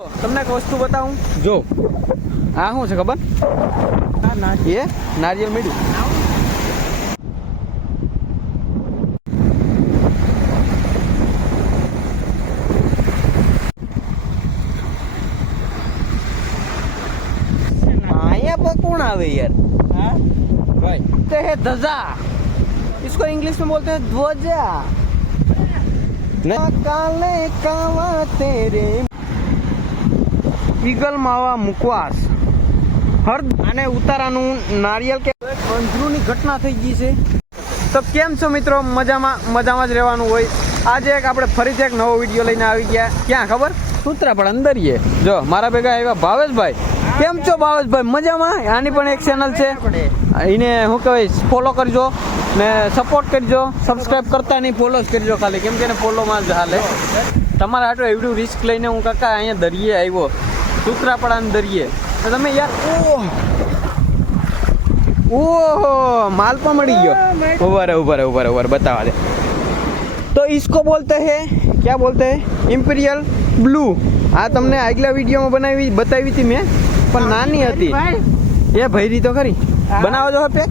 તમને એક વસ્તુ બતાવું જો આ શું છે ખબર એ નારિયેલ મીઠું અહીંયા पर कौन आवे यार भाई ते है ध्वजा इसको इंग्लिश में बोलते हैं ध्वजा न काले कावा तेरे ઈગલ માવા મુકવાસ. હર્દ અને ઉતારાનું નારિયેલ કે અંધરૂની ઘટના થઈ ગઈ છે. તો કેમ છો મિત્રો? મજામાં મજામાં જ રહેવાનું હોય. આજે એક આપણે ફરીથી એક નવો વીડિયો લઈને આવી ગયા. ક્યાં ખબર? સૂત્રાપડ અંદરીએ જો મારા ભેગા આવ્યા ભાવેશભાઈ. કેમ છો ભાવેશભાઈ? મજામાં? આની પણ એક ચેનલ છે. એને શું કહેવાય ફોલો કરજો ને સપોર્ટ કરજો. સબસ્ક્રાઇબ કરતા નહીં ફોલો જ કરજો ખાલી. કેમ કે એને ફોલોમાં જ હાલે. તમારા આટલું એવડું રિસ્ક લઈને હું કાકા અહીંયા દરિયે આવ્યો. સૂત્રાપડાના દરિયે તો તમે યાર ઓહ ઓહો માલ પણ મળી ગયો ઉભા રે ઉભા રે ઉભા રે ઉભા રે બતાવા દે તો इसको बोलते हैं क्या बोलते हैं इम्पीरियल ब्लू આ તમને આગલા વિડીયોમાં બનાવી બતાવી હતી મેં પણ નાની હતી એ ભૈરી તો ખરી બનાવો છો પેક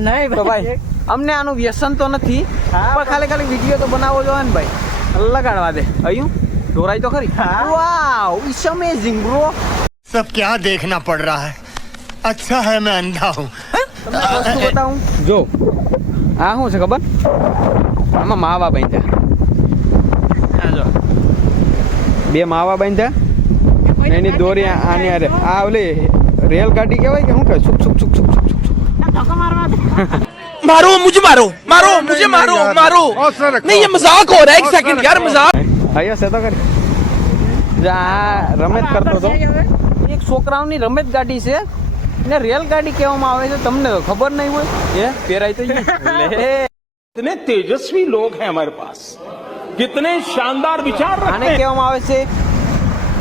નહીં તો ભાઈ અમને આનું વ્યસન તો નથી પણ ખાલી ખાલી વિડીયો તો બનાવવો જોઈએ ને ભાઈ લગાડવા દે અયું ઢોરાઈ તો ખરી હા. વાવ ઇટ્સ અમેઝિંગ બ્રો सब क्या देखना पड़ रहा है अच्छा है मैं अंधा हूँ તમને એક વસ્તુ બતાવું જો આ શું છે ખબર આમાં માવા બાંધ્યા આ જો બે માવા બાંધ્યા ને એની દોરી આ- આની આરે આ ઓલી રેલગાડી કહેવાય કે શું કહે છુક છુક છુક છુક છુક છુક मारो मुझे मारो मारो मुझे मारो मारो नहीं ये मजाक हो रहा है एक सेकंड यार मजाक આયો છે તો કરી જો આ રમત કરતો હતો એક છોકરાઓની રમત ગાડી છે ને રેલગાડી કહેવામાં આવે છે તમને તો ખબર નહીં હોય એ પેરાય તો ઈ. લે कितने तेजस्वी लोग हैं हमारे पास कितने शानदार विचार આને रखते हैं કહેવામાં આવે છે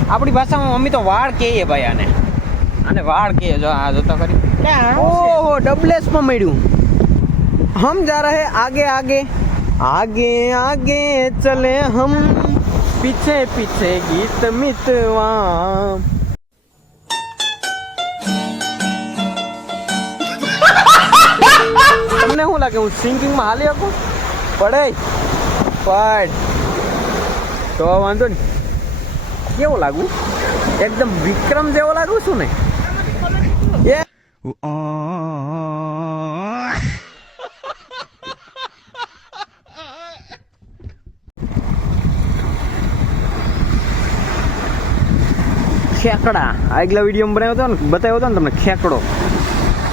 આપણી ભાષામાં મમ્મી તો વાળ કહીએ ભાઈ આને આને વાળ કહીએ જો આ જોતો કરી ઓહો ડબલેસ માં મળ્યું હમ જા રહે આગે આગે આગે આગે ચલે હમ પીછે પીછે ગીત મિતવા તમને શું લાગે, હું સિંગિંગમાં હાલી શકું? પડે? પડ. તો વાંધો નહીં. કેવું લાગુ? એકદમ વિક્રમ જેવો લાગુ છું ને? ખેકડા. આગલા વીડિયો બનાવ્યો હતો ને, બતાવ્યો હતો ને તમને, ખેકડો.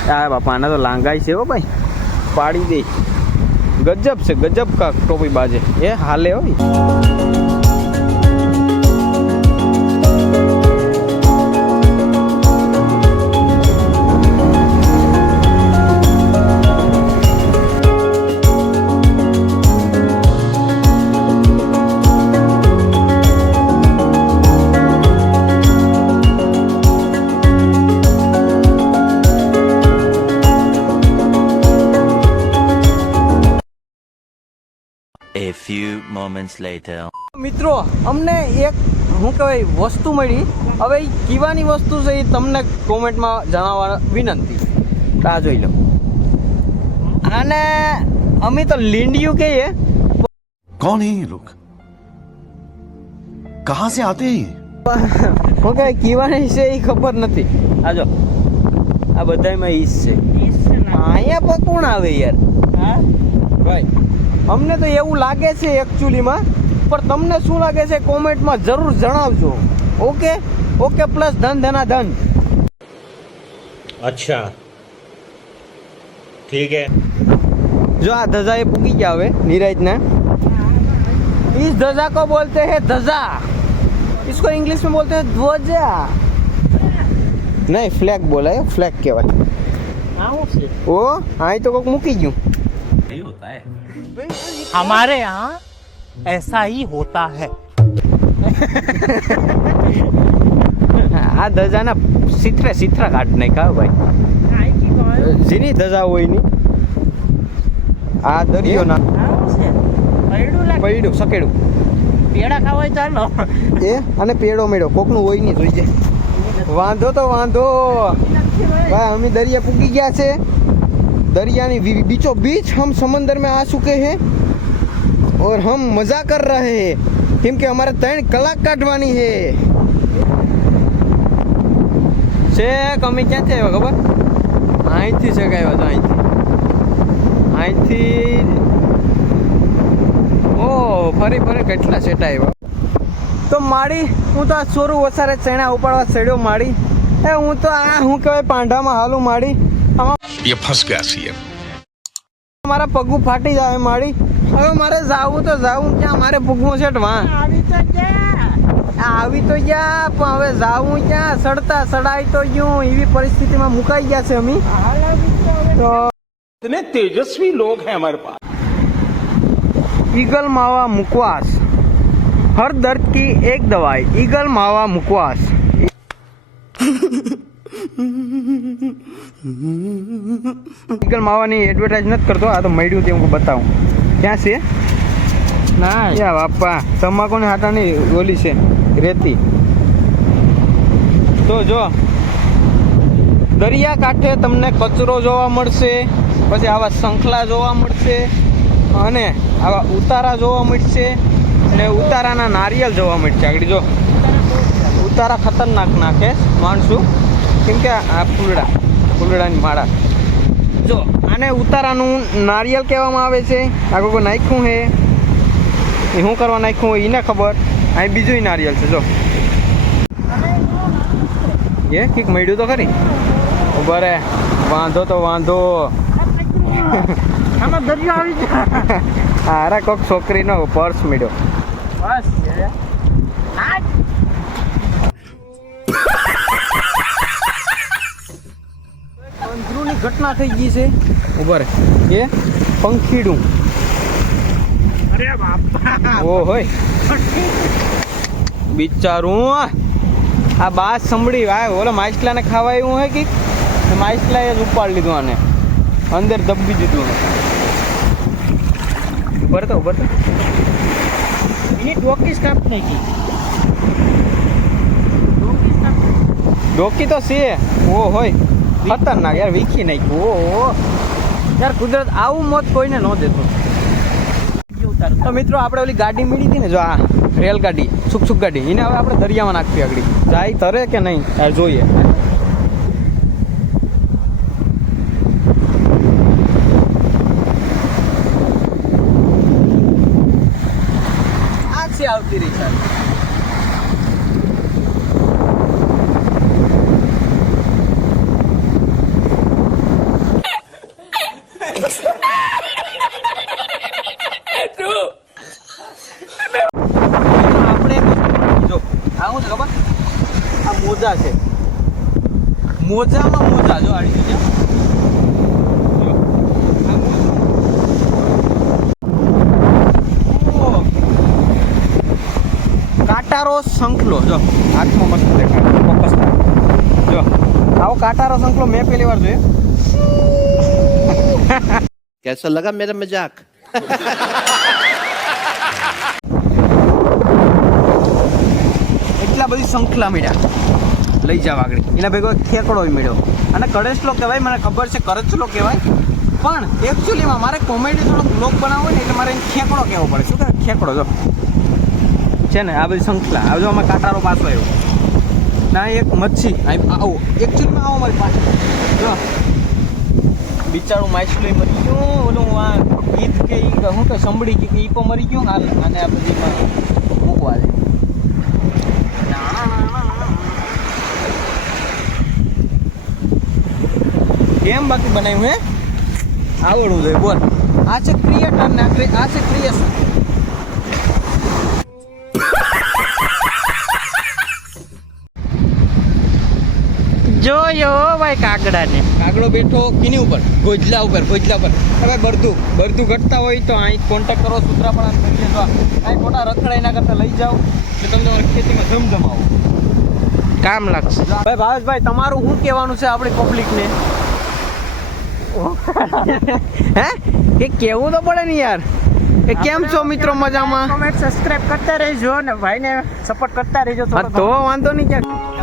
આ બાપા, આના તો લાંગાઈ છે હો ભાઈ. પાડી દે. ગજબ છે, ગજબ કા ટોપી બાજે. એ, હાલે હોય moments later. મિત્રો અમને એક હું કહેવાય વસ્તુ મળી. હવે એ કીવાની વસ્તુ છે એ તમને કોમેન્ટમાં જણાવવા વિનંતી. આ જોઈ લો. અને અમે તો લીંડિયું કહીએ. કોણ હે એ કહા સે આતે હે હું કહેવાય કીવાની છે એ ખબર નથી. આ જો. આ બધામાં ઈસ છે. અહીંયા પણ કોણ આવે યાર? હા? ભાઈ અમને તો એવું લાગે છે એકચ્યુઅલીમાં પણ તમને શું લાગે છે કોમેન્ટમાં જરૂર જણાવજો. ઓકે? ઓકે પ્લસ ધન ધના ધન. અચ્છા. ઠીક હે. જો આ ધજા એ પૂકી ગયા હવે નીરજના इस ध्वजा को बोलते हैं ध्वजा इसको इंग्लिश में बोलते हैं ध्वजा नहीं फ्लैग बोला है फ्लैग કહેવાય. वो અહીં તો કોઈક મૂકી ગયું. हमारे यहाँ ऐसा ही होता है આ ધજાના સિથરે સિથરા કાઢ નાખ્યા હો ભાઈ જેની ધજા હોય ની આ દરિયો ના પૈડું સકેડું પેડા ખાવા હોય ચાલો એ અને પેડો મેળો કોકનું હોય નહીં જોઈ જાય વાંધો તો વાંધો ભાઈ અમે દરિયા પૂકી ગયા છે દરિયાની બી- बीचों बीच हम समंदर में आ चुके हैं और हम मजा कर रहे हैं કેમ કે અમારે ત્રણ કલાક કાઢવાની છે છે અમે ક્યાં છે ખબર અહીંથી છે કઈ વાત અહીંથી અહીંથી ઓ ફરી ફરી કેટલા સેટા આવ્યા તો માડી હું તો આ ચોરું વસારે ચણા ઉપાડવા ચડ્યો માડી એ હું તો આ હું કહેવાય પાંડામાં હાલું માડી આમાં ये फंस गया सीएम મારા પગું ફાટી જાય માડી હવે મારે જાવું તો જાવું ક્યાં મારે પગવું છે વાં આવી તો ગયા આવી તો ગયા પણ હવે જાવું ક્યાં સડતા સડાઈ તો ગયું એવી પરિસ્થિતિમાં મુકાઈ ગયા છે અમે તો इतने तेजस्वी लोग हैं हमारे पास ईगल मावा मुकवास हर दर्द की एक दवाई ईगल मावा मुकवास ઈગલ માવાની એડવર્ટાઇઝ નથી કરતો. આ તો મળ્યું તે હું બતાવું. ક્યાં છે? ના. યા બાપા. તમાકુની હાટાની ઓલી છે. રેતી. તો જો દરિયા કાંઠે તમને કચરો જોવા મળશે પછી આવા શંખલા જોવા મળશે અને આવા ઉતારા જોવા મળશે અને ઉતારાના નારિયેલ જોવા મળશે. આગળ જો. ઉતારા ખતરનાક નાખે માણસું. કેમ કે આ ફૂલડા. ફૂલડાની માળા. જો આને ઉતારાનું નારિયેલ કહેવામાં આવે છે. આ કોઈ નાખ્યું હે. એ શું કરવા નાખ્યું હોય એને ખબર. અહીં બીજું નારિયેલ છે જો. એ કીક મળ્યું તો ખરી? ઊભા રે વાંધો તો વાંધો. આમાં દરિયો આવી જાય હારા કોક છોકરીનો પર્સ મળ્યો બસ આ અંદરૂની ઘટના થઈ ગઈ છે. ઊભા કે એ પંખીડું. અરે બાપા. ઓ હોય. બિચારું આ બાસ સંભળી આ ઓલો માછલાને એવું હોય કે માછલાએ જ ઉપાડી લીધું આને. અંદર દબી દીધું ઉભર તો ઉભર તો. એની ડોકી સ્ટાફ નહીં ગઈ. ડોકી તો છે. ઓ હોય. ખતરનાક યાર, વીખી નાખ્યું ઓ યાર, કુદરત આવું મોત કોઈને ન દેતું. તો મિત્રો, આપણે ઓલી ગાડી મળી હતી ને, જો આ રેલગાડી સુખ ગાડી, એને હવે આપણે દરિયામાં નાખવી આગળ. જાય તરે કે નહીં યાર જોઈએ. આવતી રહી છે આપણે જો આ શું છે ખબર આ મોજા છે મોજામાં મોજા જો આવી ગયા કાટારો સંખલો જો. હાથમાં મસ્ત દેખાય ફોકસ થાય. જો. આવો કાટારો સંખલો મેં પહેલી વાર જોયો. કેસો લગા મેરા મજાક? એટલા બધી સંખલા મળ્યા. લઈ જાવ આગળ. એના ભેગો ખેકડો મળ્યો. અને કળેસલો કહેવાય, મને ખબર છે કરચલો કહેવાય. પણ એકચ્યુઅલીમાં મારે કોમેડી થોડોક બ્લોક બનાવવો ને એટલે મારે ખેકડો કહેવો પડે. શું કહે ખેકડો જો. છે ને, આ બધી શંખલા આ જો આમાં કાંટારો પાછો આવ્યો. ના એક મચ્છી. આવો. એકચ્યુઅલીમાં આવો મારી પાસે. જો. બિચારું માછલું મરી ગયું. ઓલું આ ગીત કે શું કે સંભળી કે ઈકો મરી ગયું હાલ. અને આ બધીમાં મૂકવા દે કેમ બાકી બનાવ્યું હે? આવડવું જોઈએ બોલ. આ છે ક્રિએટર ને આ છે ક્રિએશન. જોયો ભાઈ કાગડાને. કાગડો બેઠો કિની ઉપર? ગોજલા ઉપર ગોજલા ઉપર. હવે બરધું બરધું ઘટતા હોય તો અહીં કોન્ટેક્ટ કરો સૂત્રાપડા પણ અહીં મોટા રખડાઈ એના કરતા લઈ જાઓ એટલે તમને ખેતીમાં ધમધમાવો. કામ લાગશે. ભાઈ ભાવેશભાઈ તમારું શું કહેવાનું છે આપણી પબ્લિકને હે? કે કેવું તો પડે ને યાર? એ કેમ છો મિત્રો મજામાં? કમેન્ટ સબસ્ક્રાઇબ કરતા રહેજો ને ભાઈને સપોર્ટ કરતા રહેજો તો વાંધો નહીં ક્યાંક.